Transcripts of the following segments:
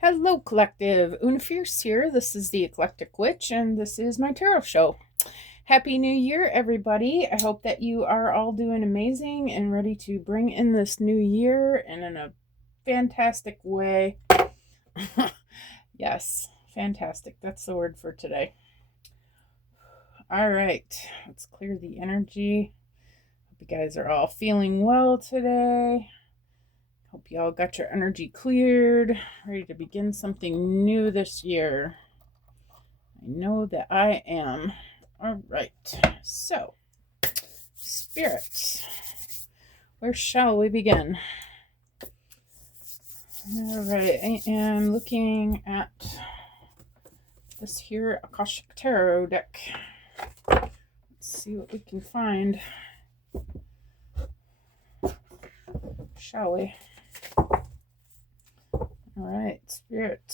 Hello, Collective. Una Fierce here. This is the Eclectic Witch, and this is my tarot show. Happy New Year, everybody. I hope that you are all doing amazing and ready to bring in this new year and in a fantastic way. Yes, fantastic. That's the word for today. All right, let's clear the energy. Hope you guys are all feeling well today. Hope you all got your energy cleared, ready to begin something new this year. I know that I am. All right, so, Spirit, where shall we begin? All right, I am looking at this here Akashic Tarot deck. Let's see what we can find. Shall we? All right, Spirit.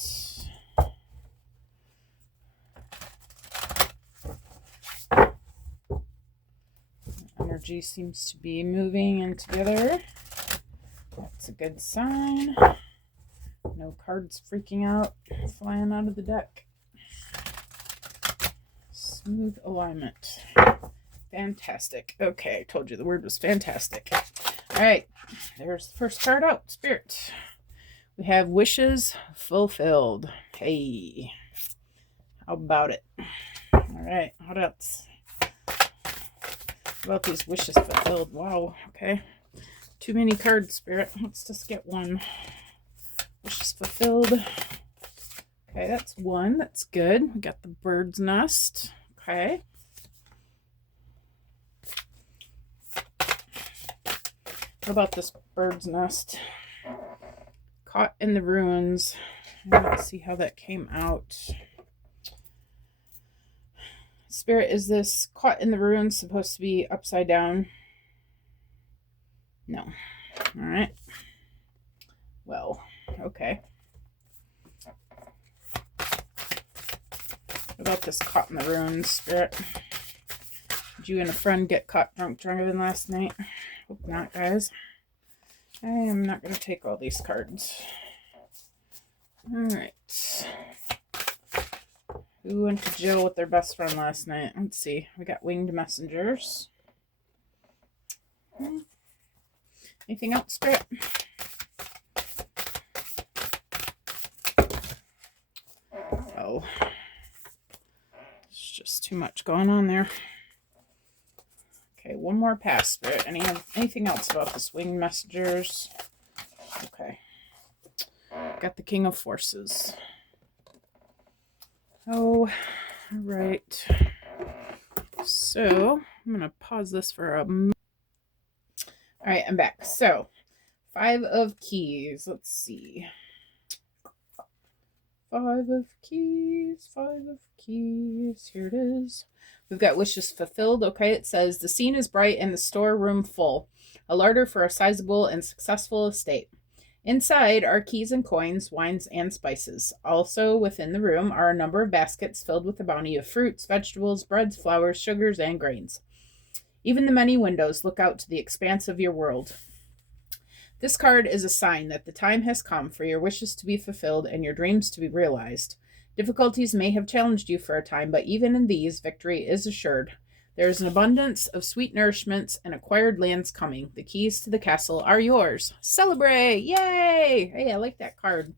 Energy seems to be moving in together. That's a good sign. No cards freaking out, flying out of the deck. Smooth alignment. Fantastic. Okay, I told you the word was fantastic. All right, there's the first card out, Spirit. We have wishes fulfilled. Hey, how about it? All right, what else? What about these wishes fulfilled? Wow, okay. Too many cards, Spirit. Let's just get one. Wishes fulfilled. Okay, that's one. That's good. We got the bird's nest. Okay. What about this bird's nest? Caught in the ruins. Let's see how that came out. Spirit, is this caught in the ruins supposed to be upside down? No. All right. Well, okay. What about this caught in the ruins, Spirit? Did you and a friend get caught drunker than last night? Hope not, guys. I am not going to take all these cards. All right. Who went to jail with their best friend last night? Let's see. We got winged messengers. Anything else, Spirit? Oh. There's just too much going on there. Okay, one more pass, Spirit. Anything else about this winged messengers? Okay. Got the King of Forces. Oh, all right. So, I'm going to pause this for a moment. All right, I'm back. So, 5 of Keys. Let's see. 5 of Keys, 5 of Keys. Here it is. We've got wishes fulfilled. Okay, it says, the scene is bright and the storeroom full. A larder for a sizable and successful estate. Inside are keys and coins, wines and spices. Also within the room are a number of baskets filled with a bounty of fruits, vegetables, breads, flowers, sugars, and grains. Even the many windows look out to the expanse of your world. This card is a sign that the time has come for your wishes to be fulfilled and your dreams to be realized. Difficulties may have challenged you for a time, but even in these, victory is assured. There is an abundance of sweet nourishments and acquired lands coming. The keys to the castle are yours. Celebrate! Yay! Hey, I like that card.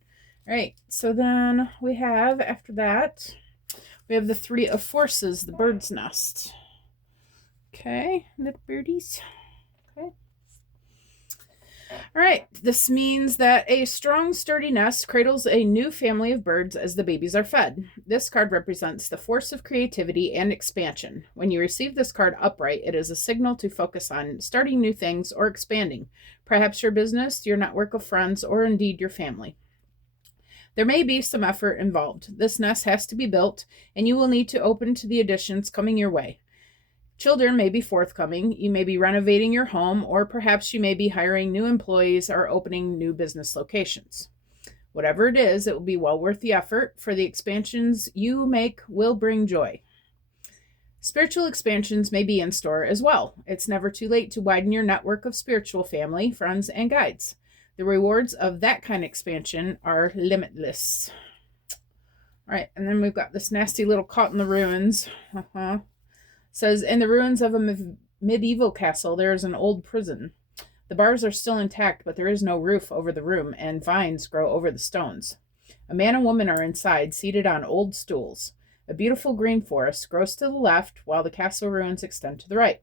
All right, so then we have, after that, we have the 3 of Forces, the bird's nest. Okay, little birdies. Okay. All right, this means that a strong, sturdy nest cradles a new family of birds as the babies are fed. This card represents the force of creativity and expansion. When you receive this card upright, it is a signal to focus on starting new things or expanding, perhaps your business, your network of friends, or indeed your family. There may be some effort involved. This nest has to be built, and you will need to open to the additions coming your way. Children may be forthcoming. You may be renovating your home, or perhaps you may be hiring new employees or opening new business locations. Whatever it is, it will be well worth the effort, for the expansions you make will bring joy. Spiritual expansions may be in store as well. It's never too late to widen your network of spiritual family, friends, and guides. The rewards of that kind of expansion are limitless. All right, and then we've got this nasty little Caught in the Ruins. Says, in the ruins of a medieval castle, there is an old prison. The bars are still intact, but there is no roof over the room, and vines grow over the stones. A man and woman are inside, seated on old stools. A beautiful green forest grows to the left, while the castle ruins extend to the right.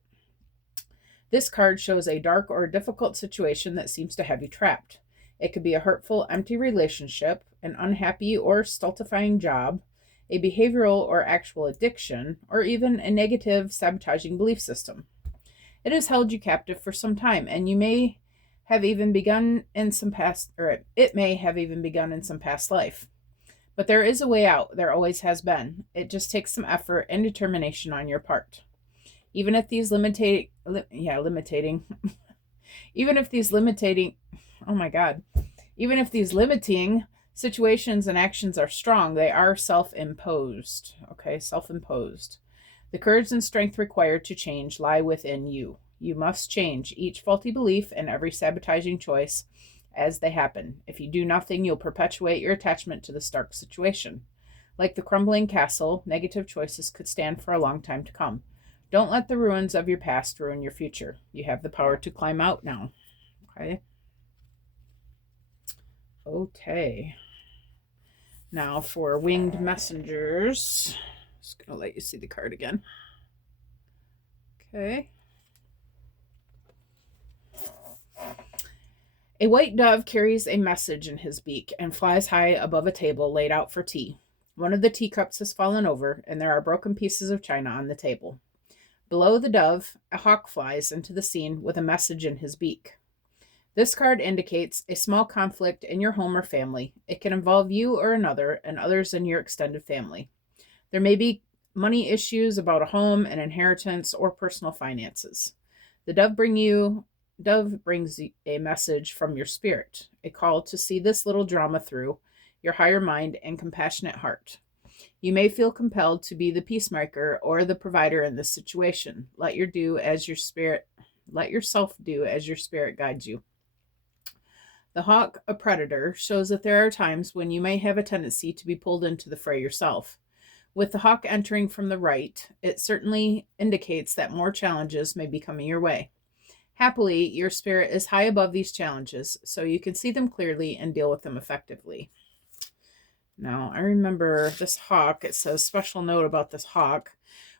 This card shows a dark or difficult situation that seems to have you trapped. It could be a hurtful, empty relationship, an unhappy or stultifying job, a behavioral or actual addiction, or even a negative, sabotaging belief system. It has held you captive for some time, and you may have even begun in some past, or it may have even begun in some past life. But there is a way out. There always has been. It just takes some effort and determination on your part. Even if these limiting, even if these limiting, oh my God, even if these limiting situations and actions are strong, they are self-imposed. Okay, self-imposed. The courage and strength required to change lie within you. You must change each faulty belief and every sabotaging choice as they happen. If you do nothing, you'll perpetuate your attachment to the stark situation. Like the crumbling castle, negative choices could stand for a long time to come. Don't let the ruins of your past ruin your future. You have the power to climb out now. Okay. Okay. Now for winged messengers. Just going to let you see the card again. Okay. A white dove carries a message in his beak and flies high above a table laid out for tea. One of the teacups has fallen over, and there are broken pieces of china on the table. Below the dove, a hawk flies into the scene with a message in his beak. This card indicates a small conflict in your home or family. It can involve you or another and others in your extended family. There may be money issues about a home, an inheritance, or personal finances. The dove brings a message from your spirit, a call to see this little drama through your higher mind and compassionate heart. You may feel compelled to be the peacemaker or the provider in this situation. Let yourself do as your spirit guides you. The hawk, a predator, shows that there are times when you may have a tendency to be pulled into the fray yourself. With the hawk entering from the right, it certainly indicates that more challenges may be coming your way. Happily, your spirit is high above these challenges, so you can see them clearly and deal with them effectively. Now, I remember this hawk. It says, special note about this hawk.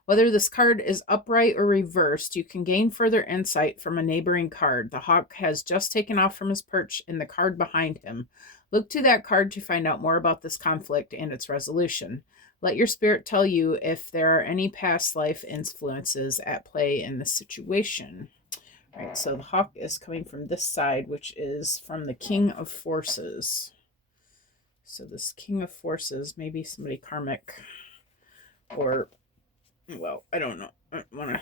Whether this card is upright or reversed, you can gain further insight from a neighboring card. The hawk has just taken off from his perch in the card behind him. Look to that card to find out more about this conflict and its resolution. Let your spirit tell you if there are any past life influences at play in this situation. All right, so the hawk is coming from this side, which is from the King of Forces. So this King of Forces, maybe somebody karmic, or, well, I don't know. I don't want to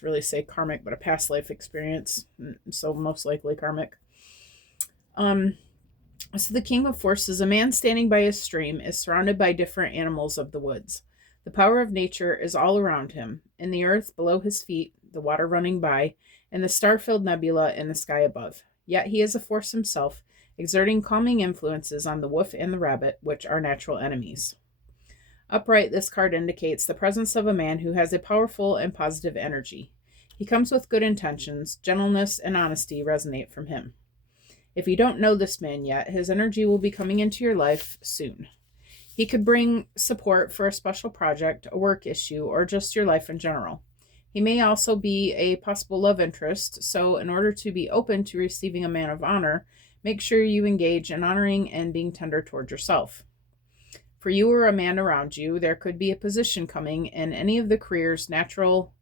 really say karmic, but a past life experience. So most likely karmic. So the King of Forces, a man standing by a stream, is surrounded by different animals of the woods. The power of nature is all around him, in the earth below his feet, the water running by, and the star-filled nebula in the sky above. Yet he is a force himself, exerting calming influences on the wolf and the rabbit, which are natural enemies. Upright, this card indicates the presence of a man who has a powerful and positive energy. He comes with good intentions. Gentleness and honesty resonate from him. If you don't know this man yet, his energy will be coming into your life soon. He could bring support for a special project, a work issue, or just your life in general. He may also be a possible love interest, so in order to be open to receiving a man of honor, make sure you engage in honoring and being tender toward yourself. For you or a man around you, there could be a position coming in any of the careers natural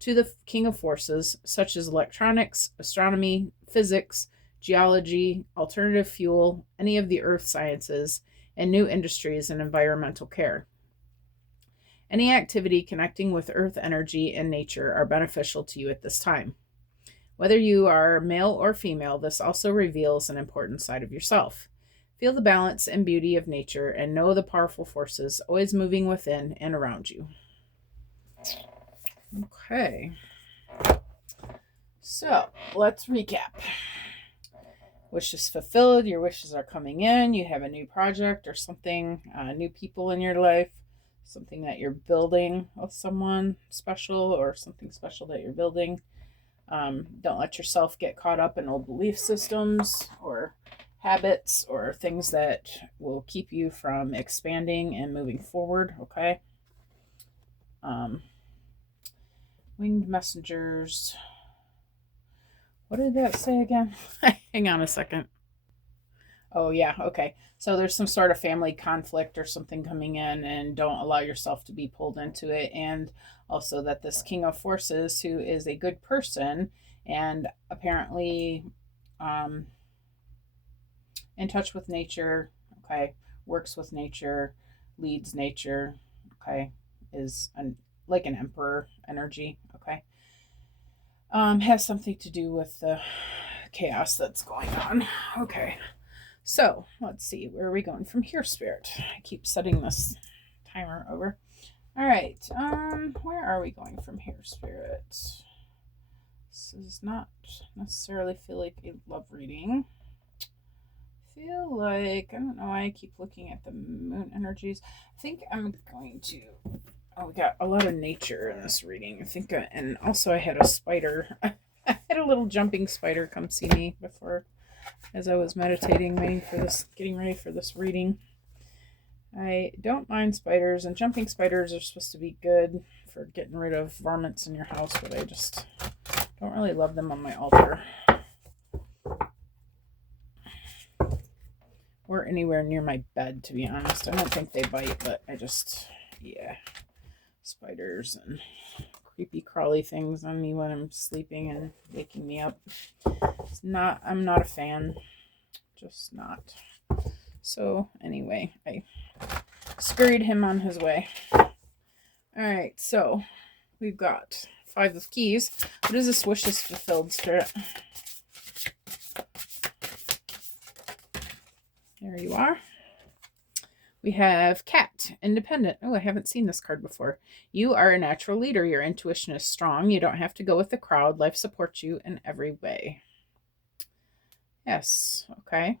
to the King of Forces, such as electronics, astronomy, physics, geology, alternative fuel, any of the earth sciences, and new industries and environmental care. Any activity connecting with earth energy and nature are beneficial to you at this time. Whether you are male or female, this also reveals an important side of yourself. Feel the balance and beauty of nature and know the powerful forces always moving within and around you. Okay. So, let's recap. wishes fulfilled. Your wishes are coming in. You have a new project or something, new people in your life, something that you're building with someone special or something special that you're building. Don't let yourself get caught up in old belief systems or habits or things that will keep you from expanding and moving forward, okay? Winged messengers. What did that say again? Hang on a second. Oh, yeah, okay. So there's some sort of family conflict or something coming in, and don't allow yourself to be pulled into it. And also that this King of Forces, who is a good person and apparently in touch with nature, okay, works with nature, leads nature, okay, is like an emperor energy, okay, has something to do with the chaos that's going on. Okay, so let's see, where are we going from here, Spirit? I keep setting this timer over. All right, where are we going from here, Spirit? This does not necessarily feel like a love reading. Feel like, I don't know why I keep looking at the moon energies. I think I'm going to, oh, we got a lot of nature in this reading. I think, and also I had a spider. I had a little jumping spider come see me before, as I was meditating, waiting for this, getting ready for this reading. I don't mind spiders, and jumping spiders are supposed to be good for getting rid of varmints in your house, but I just don't really love them on my altar. Or anywhere near my bed, to be honest. I don't think they bite, but I just, yeah. Spiders and creepy crawly things on me when I'm sleeping and waking me up. I'm not a fan. Just not. So anyway, I scurried him on his way. Alright, so we've got 5 of keys. What is this wishes fulfilled, Spirit? There you are. We have Cat, independent. Oh, I haven't seen this card before. You are a natural leader. Your intuition is strong. You don't have to go with the crowd. Life supports you in every way. Yes, okay.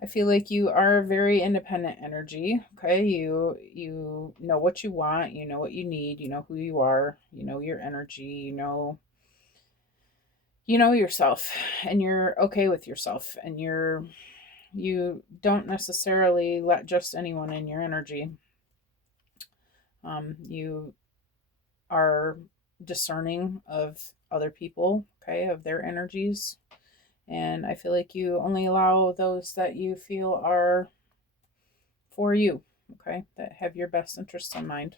I feel like you are very independent energy. Okay, you know what you want. You know what you need. You know who you are. You know your energy. You know yourself, and you're okay with yourself, and you don't necessarily let just anyone in your energy. You are discerning of other people, okay, of their energies. And I feel like you only allow those that you feel are for you, okay, that have your best interests in mind.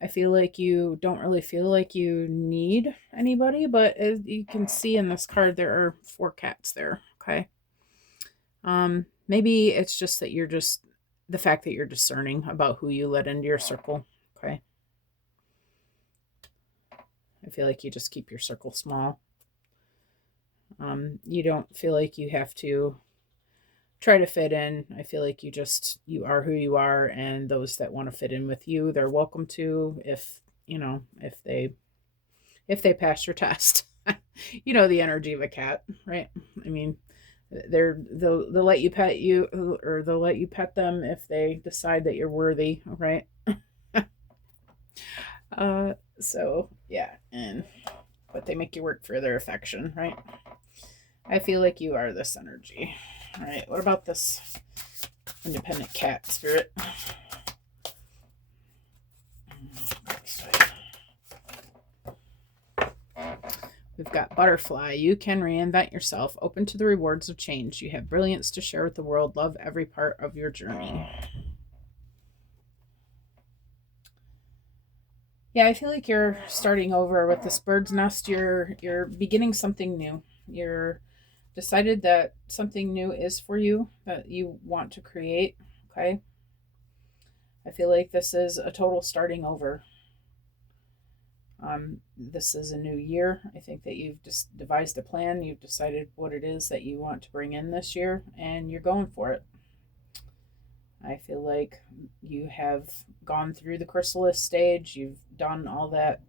I feel like you don't really feel like you need anybody, but as you can see in this card, there are 4 cats there, okay? Maybe it's just that you're just the fact that you're discerning about who you let into your circle, okay? I feel like you just keep your circle small. You don't feel like you have to try to fit in. I feel like you are who you are, and those that want to fit in with you, they're welcome to, if they pass your test. You know the energy of a cat, right? I mean, they'll let you pet you, or they'll let you pet them if they decide that you're worthy, right? So yeah, but they make you work for their affection, right? I feel like you are this energy. All right, what about this independent cat, Spirit? We've got butterfly. You can reinvent yourself. Open to the rewards of change. You have brilliance to share with the world. Love every part of your journey. Yeah, I feel like you're starting over with this bird's nest. You're beginning something new. You're decided that something new is for you, that you want to create, okay? I feel like this is a total starting over. This is a new year. I think that you've just devised a plan. You've decided what it is that you want to bring in this year, and you're going for it. I feel like you have gone through the chrysalis stage. You've done all that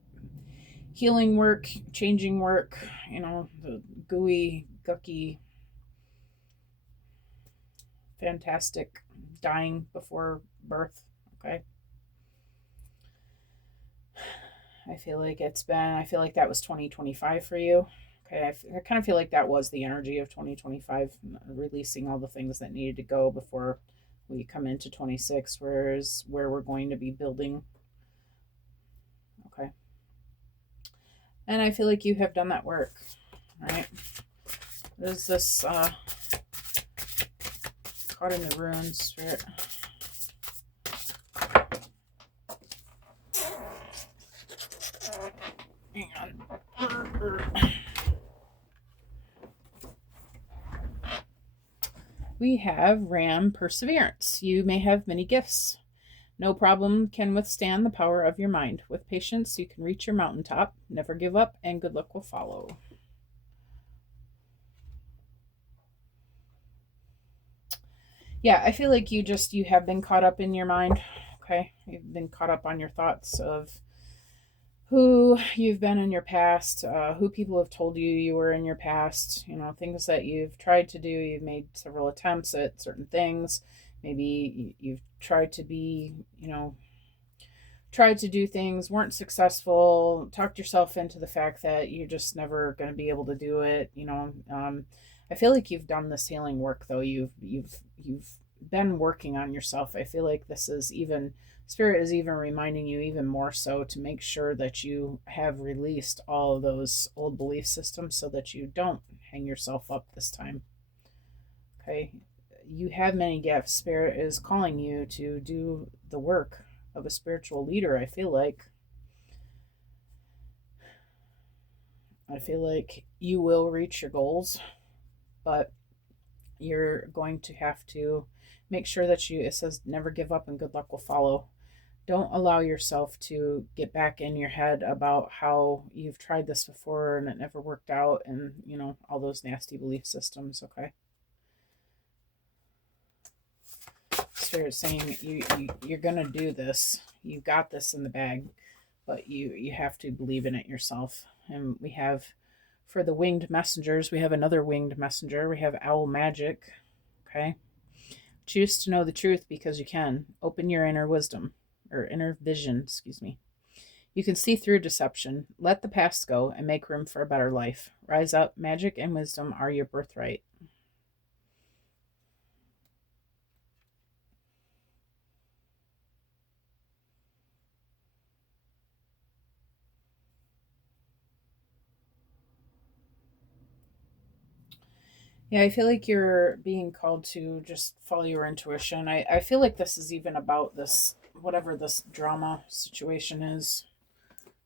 healing work, changing work, gooey, gucky, fantastic dying before birth. Okay. I feel like that was 2025 for you. Okay. I kind of feel like that was the energy of 2025, releasing all the things that needed to go before we come into 26, whereas where we're going to be building. Okay. And I feel like you have done that work. Right. There's this caught in the ruins spirit. Hang on. We have Ram Perseverance. You may have many gifts. No problem can withstand the power of your mind. With patience, you can reach your mountaintop. Never give up, and good luck will follow. Yeah, I feel like you have been caught up in your mind. Okay. You've been caught up on your thoughts of who you've been in your past, who people have told you you were in your past, things that you've tried to do. You've made several attempts at certain things. Maybe you've tried to be, tried to do things, weren't successful, talked yourself into the fact that you're just never going to be able to do it. I feel like you've done this healing work though. You've been working on yourself. I feel like this is even Spirit is even reminding you even more so to make sure that you have released all of those old belief systems so that you don't hang yourself up this time. Okay. You have many gifts. Spirit is calling you to do the work of a spiritual leader. I feel like you will reach your goals, but you're going to have to make sure that it says never give up and good luck will follow. Don't allow yourself to get back in your head about how you've tried this before and it never worked out, and all those nasty belief systems. Okay. Spirit saying you're gonna do this. You got this in the bag, but you have to believe in it yourself. And we have, for the winged messengers, we have another winged messenger. We have Owl Magic. Okay. Choose to know the truth because you can. Open your inner wisdom, or inner vision, excuse me. You can see through deception. Let the past go and make room for a better life. Rise up. Magic and wisdom are your birthright. Yeah, I feel like you're being called to just follow your intuition. I feel like this is even about this, whatever this drama situation is.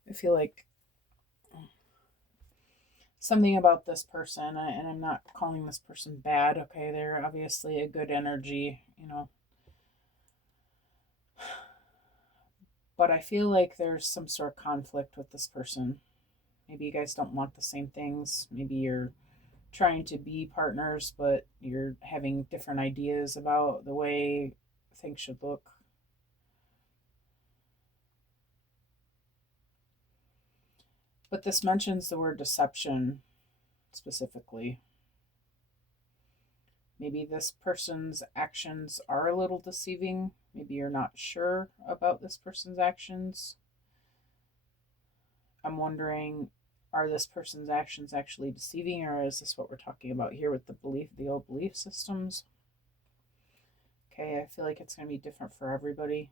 I feel like something about this person, and I'm not calling this person bad, okay? They're obviously a good energy, but I feel like there's some sort of conflict with this person. Maybe you guys don't want the same things. Maybe you're trying to be partners, but you're having different ideas about the way things should look. But this mentions the word deception specifically. Maybe this person's actions are a little deceiving. Maybe you're not sure about this person's actions. I'm wondering, are this person's actions actually deceiving, or is this what we're talking about here with the old belief systems? Okay, I feel like it's going to be different for everybody.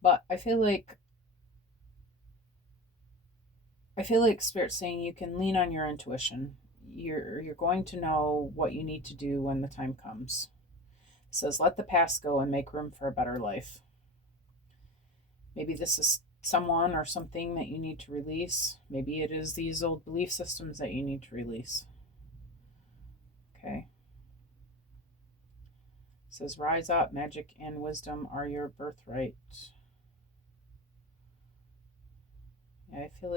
But I feel like Spirit's saying you can lean on your intuition. You're going to know what you need to do when the time comes. It says, let the past go and make room for a better life. Maybe this is someone or something that you need to release. Maybe it is these old belief systems that you need to release. Okay. It says, rise up, magic and wisdom are your birthright. Yeah, I feel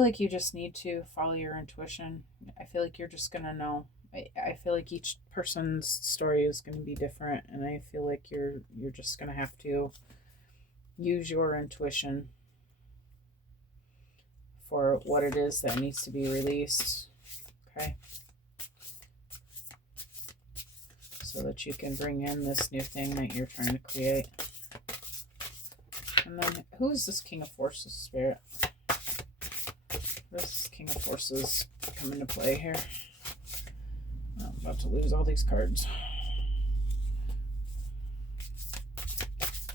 like you just need to follow your intuition. I feel like you're just gonna know. I feel like each person's story is going to be different, and I feel like you're just going to have to use your intuition. for what it is that needs to be released. Okay. So that you can bring in this new thing that you're trying to create. And then, who is this King of Forces, Spirit? This King of Forces come into play here. I'm about to lose all these cards.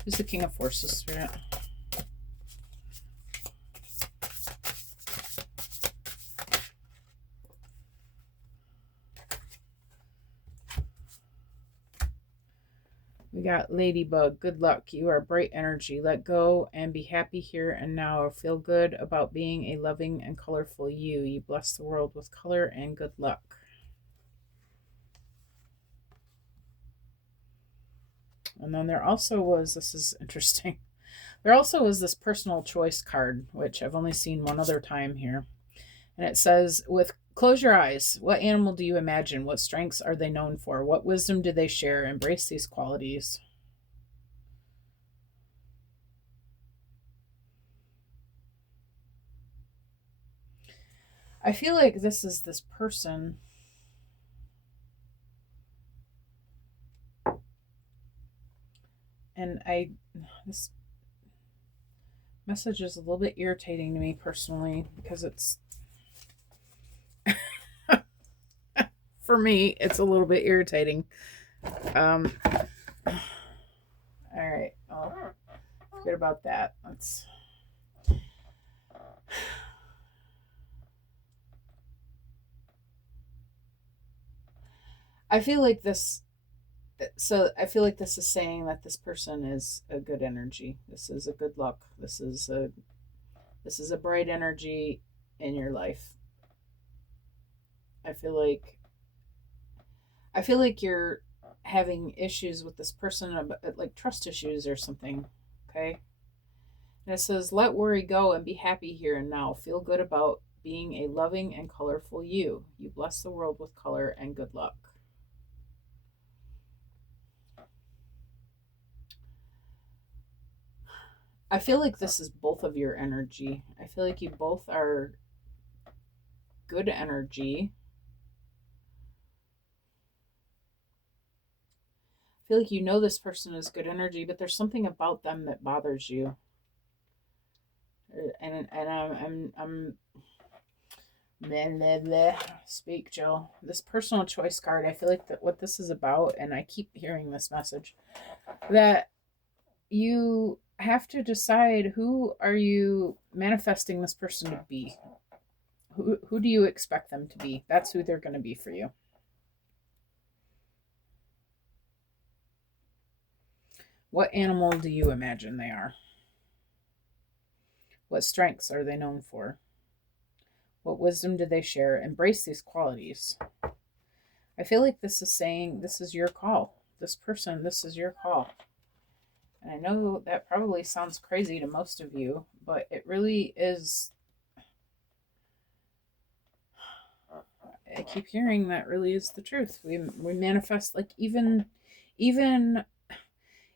Who's the King of Forces, Spirit? We got Ladybug. Good luck. You are bright energy. Let go and be happy here and now. Feel good about being a loving and colorful you. You bless the world with color and good luck. And then there also was, this is interesting, there also was this personal choice card, which I've only seen one other time here. And it says, close your eyes. What animal do you imagine? What strengths are they known for? What wisdom do they share? Embrace these qualities. I feel like this is this person. And this message is a little bit irritating to me personally because it's, for me, it's a little bit irritating. All right. I'll forget about that. I feel like this is saying that this person is a good energy. This is a good luck. This is a bright energy in your life. I feel like you're having issues with this person, like trust issues or something. Okay. And it says, let worry go and be happy here and now. Feel good about being a loving and colorful you. You bless the world with color and good luck. I feel like this is both of your energy. I feel like you both are good energy. I feel like you know this person is good energy, but there's something about them that bothers you. And I'm blah, blah, blah. Speak, Jill. This personal choice card, I feel like that what this is about, and I keep hearing this message, that you have to decide, who are you manifesting this person to be? Who do you expect them to be? That's who they're going to be for you. What animal do you imagine they are? What strengths are they known for? What wisdom do they share? Embrace these qualities. I feel like this is saying, this is your call. This person, this is your call. And I know that probably sounds crazy to most of you, but it really is. I keep hearing that really is the truth. We manifest, like, even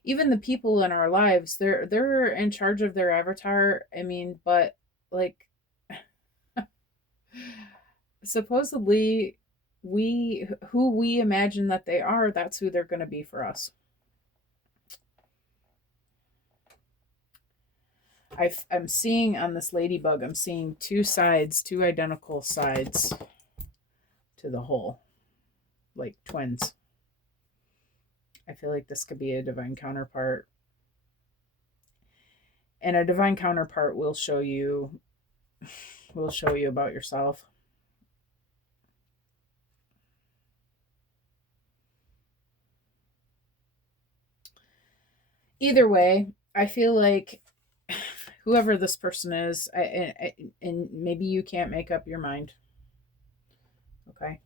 the people in our lives, they're in charge of their avatar. I mean, but like supposedly who we imagine that they are, that's who they're going to be for us. I'm seeing on this ladybug, I'm seeing two identical sides to the whole, like twins. I feel like this could be a divine counterpart. And a divine counterpart will show you about yourself. Either way, I feel like whoever this person is, and maybe you can't make up your mind. Okay.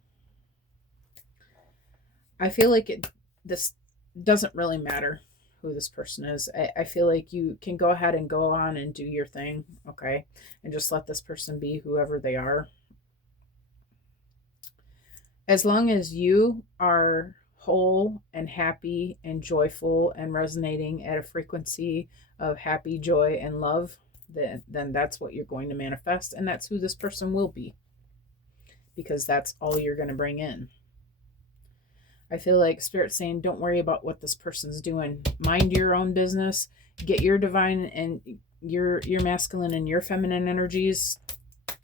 I feel like this doesn't really matter who this person is. I feel like you can go ahead and go on and do your thing, okay? And just let this person be whoever they are. As long as you are whole and happy and joyful and resonating at a frequency of happy, joy, and love, then that's what you're going to manifest, and that's who this person will be, because that's all you're going to bring in. I feel like Spirit's saying, don't worry about what this person's doing. Mind your own business. Get your divine and your masculine and your feminine energies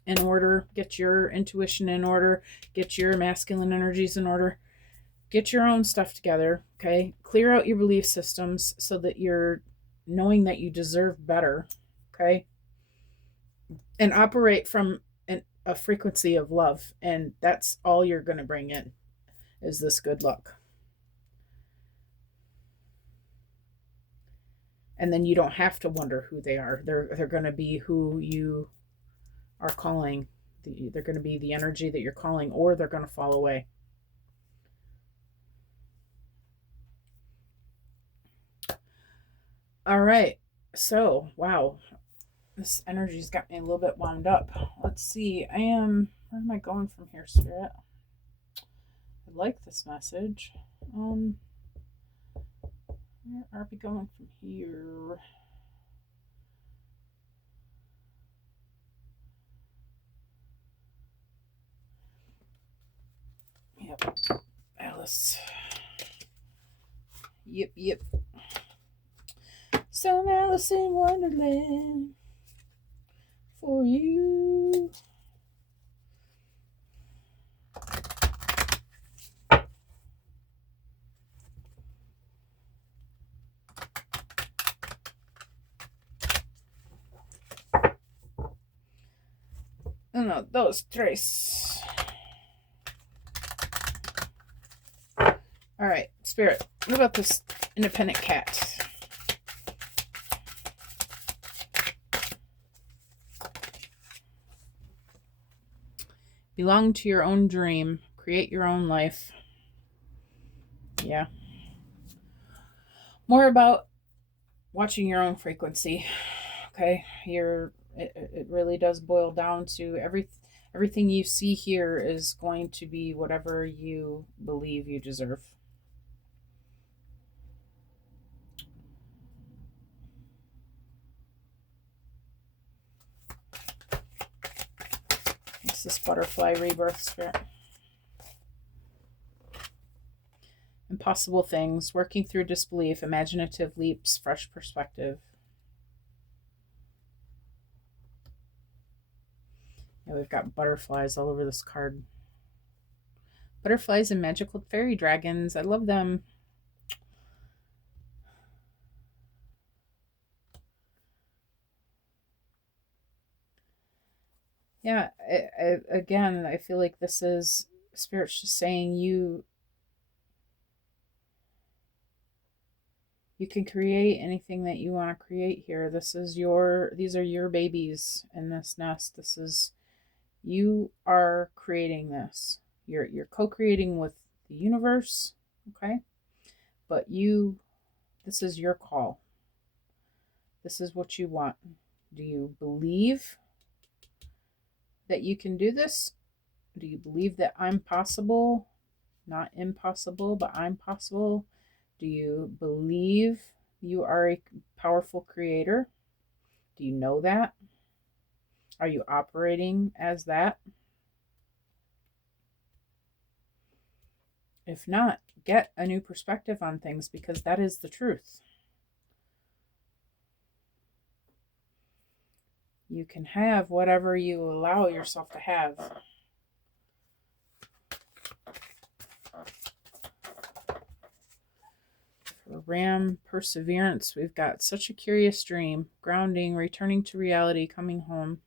in order. Get your intuition in order. Get your masculine energies in order. Get your own stuff together, okay? Clear out your belief systems so that you're knowing that you deserve better, okay? And operate from a frequency of love, and that's all you're going to bring in is this good luck. And then you don't have to wonder who they are. They're going to be who you are calling. They're going to be the energy that you're calling, or they're going to fall away. All right. So, wow. This energy's got me a little bit wound up. Let's see. Where am I going from here, Spirit? I like this message. Where are we going from here? Yep. Alice. Yep. Some Alice in Wonderland for you. Uno, dos, tres. All right, Spirit, what about this independent cat? Belong to your own dream. Create your own life. Yeah. More about watching your own frequency. Okay, it really does boil down to everything you see here is going to be whatever you believe you deserve. It's this butterfly rebirth, Spirit. Impossible things, working through disbelief, imaginative leaps, fresh perspective. Yeah, we've got butterflies all over this card. Butterflies and magical fairy dragons. I love them. Yeah, again, I feel like this is Spirit's just saying you can create anything that you want to create here. These are your babies in this nest. You are creating this. You're co-creating with the universe, okay? But this is your call. This is what you want. Do you believe that you can do this? Do you believe that I'm possible? Not impossible, but I'm possible. Do you believe you are a powerful creator? Do you know that? Are you operating as that? If not, get a new perspective on things, because that is the truth. You can have whatever you allow yourself to have. For Ram, perseverance, we've got such a curious dream, grounding, returning to reality, coming home.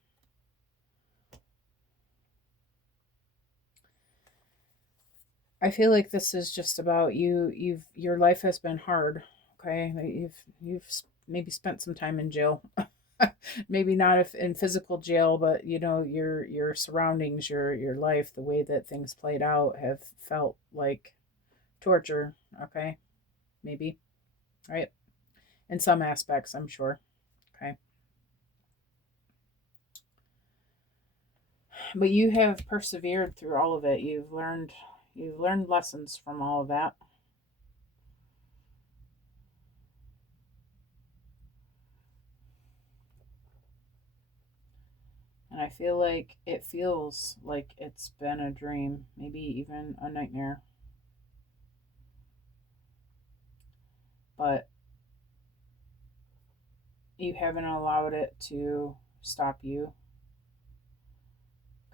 I feel like this is just about you. Your life has been hard, okay? You've maybe spent some time in jail. Maybe not if in physical jail, but your surroundings, your life, the way that things played out have felt like torture, okay? Maybe, right? In some aspects, I'm sure. Okay. But you have persevered through all of it. You've learned lessons from all of that. And I feel like it feels like it's been a dream, maybe even a nightmare. But you haven't allowed it to stop you.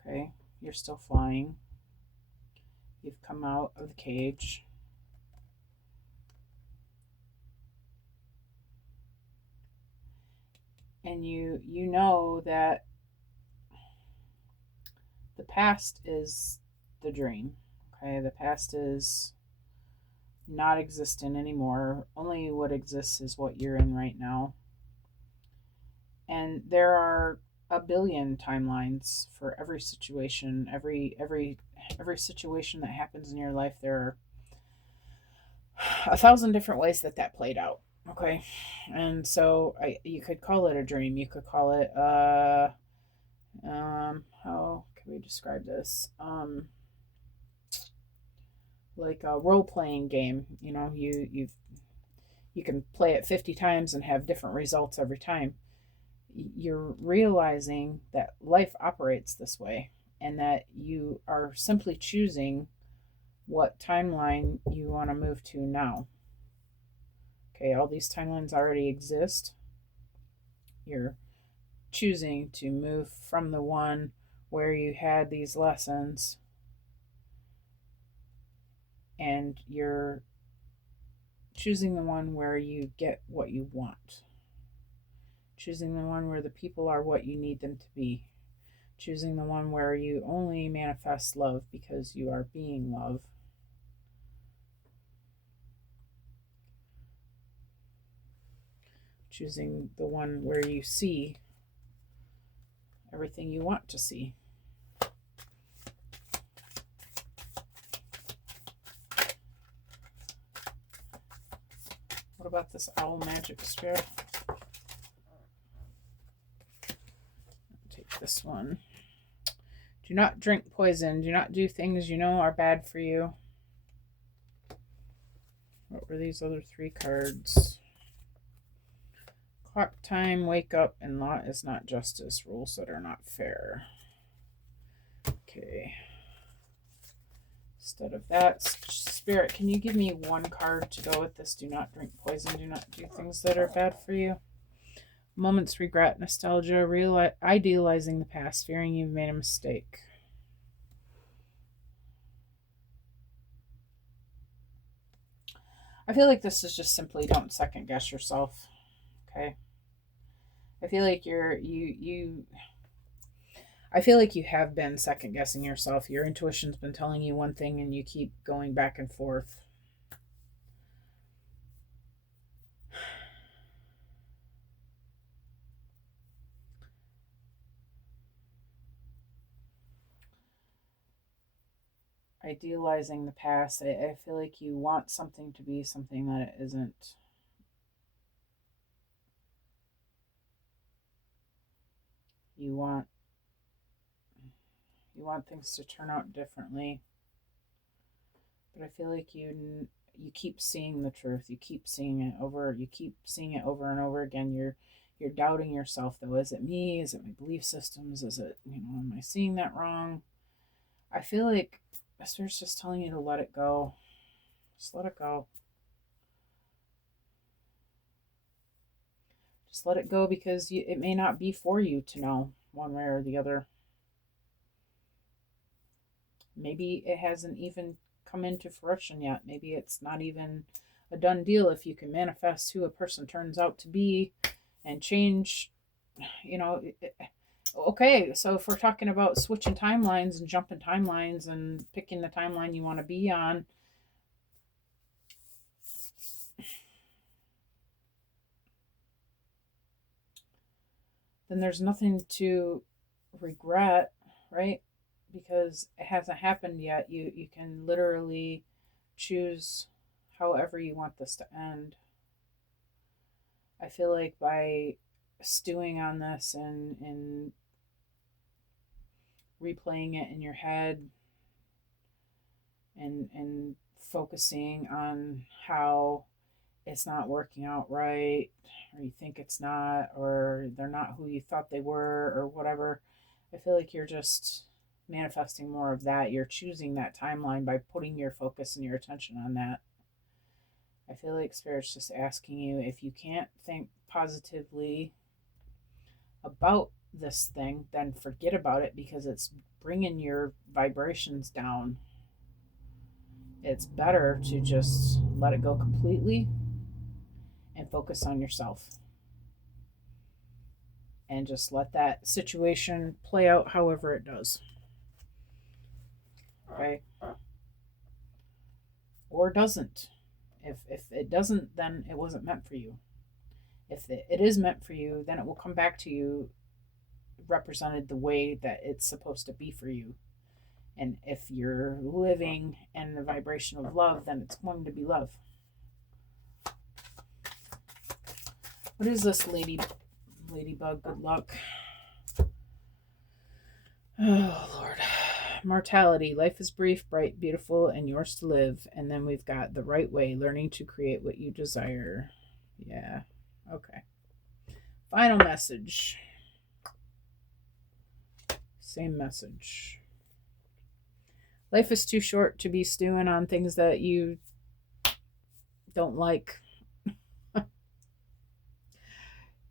Okay? You're still flying. You've come out of the cage. And you know that the past is the dream. Okay? The past is not existent anymore. Only what exists is what you're in right now. And there are a billion timelines for every situation, every situation that happens in your life. There are 1,000 different ways that played out. Okay, and so you could call it a dream. You could call it how can we describe this? Like a role playing game. You know, you can play it 50 times and have different results every time. You're realizing that life operates this way and that you are simply choosing what timeline you want to move to now. Okay, all these timelines already exist. You're choosing to move from the one where you had these lessons, and you're choosing the one where you get what you want, choosing the one where the people are what you need them to be, choosing the one where you only manifest love because you are being love. Choosing the one where you see everything you want to see. What about this owl magic spirit? Take this one. Do not drink poison. Do not do things you know are bad for you. What were these other 3 cards? Clock time, wake up, and law is not justice. Rules that are not fair. Okay. Instead of that, Spirit, can you give me 1 card to go with this? Do not drink poison. Do not do things that are bad for you. Moments regret, nostalgia, idealizing the past, fearing you've made a mistake. I feel like this is just simply don't second guess yourself. Okay. I feel like I feel like you have been second guessing yourself. Your intuition's been telling you one thing and you keep going back and forth. Idealizing the past. I feel like you want something to be something that it isn't. You want things to turn out differently. But I feel like you keep seeing the truth. You keep seeing it over. You keep seeing it over and over again. You're doubting yourself though. Is it me? Is it my belief systems? Is it, am I seeing that wrong? I feel like Spirit's just telling you to let it go. Just let it go. Just let it go because it may not be for you to know one way or the other. Maybe it hasn't even come into fruition yet. Maybe it's not even a done deal if you can manifest who a person turns out to be and change, okay, so if we're talking about switching timelines and jumping timelines and picking the timeline you want to be on, then there's nothing to regret, right? Because it hasn't happened yet. You can literally choose however you want this to end. I feel like by stewing on this and replaying it in your head and focusing on how it's not working out right, or you think it's not, or they're not who you thought they were, or whatever. I feel like you're just manifesting more of that. You're choosing that timeline by putting your focus and your attention on that. I feel like Spirit's just asking you, if you can't think positively about this thing, then forget about it, because it's bringing your vibrations down. It's better to just let it go completely and focus on yourself. And just let that situation play out however it does. Okay? Or doesn't. If it doesn't, then it wasn't meant for you. If it is meant for you, then it will come back to you represented the way that it's supposed to be for you. And if you're living in the vibration of love, then it's going to be love. What is this, ladybug? Good luck. Oh, Lord. Mortality. Life is brief, bright, beautiful, and yours to live. And then we've got the right way, learning to create what you desire. Yeah. Okay. Final message. Same message. Life is too short to be stewing on things that you don't like.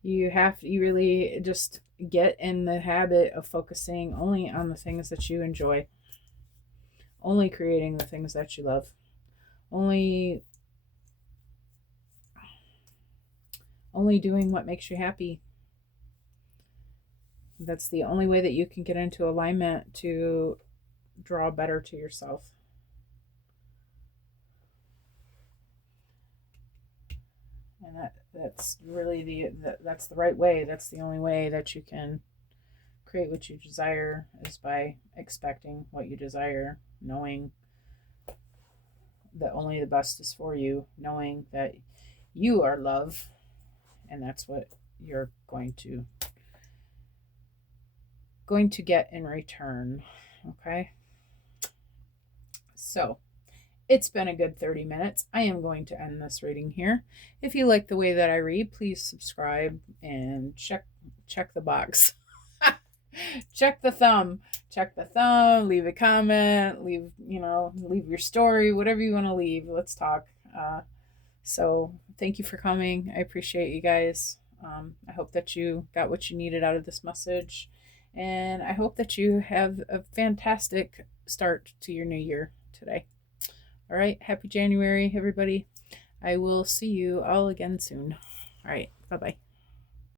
You really just get in the habit of focusing only on the things that you enjoy. Only creating the things that you love. Only doing what makes you happy. That's the only way that you can get into alignment to draw better to yourself. And that's really that's the right way. That's the only way that you can create what you desire, is by expecting what you desire, knowing that only the best is for you, knowing that you are love, and that's what you're going to get in return. Okay? So, it's been a good 30 minutes. I am going to end this reading here. If you like the way that I read, please subscribe and check the box. Check the thumb. Leave a comment. Leave your story, whatever you want to leave. Let's talk. So thank you for coming. I appreciate you guys. I hope that you got what you needed out of this message. And I hope that you have a fantastic start to your new year today. All right. Happy January, everybody. I will see you all again soon. All right. Bye-bye.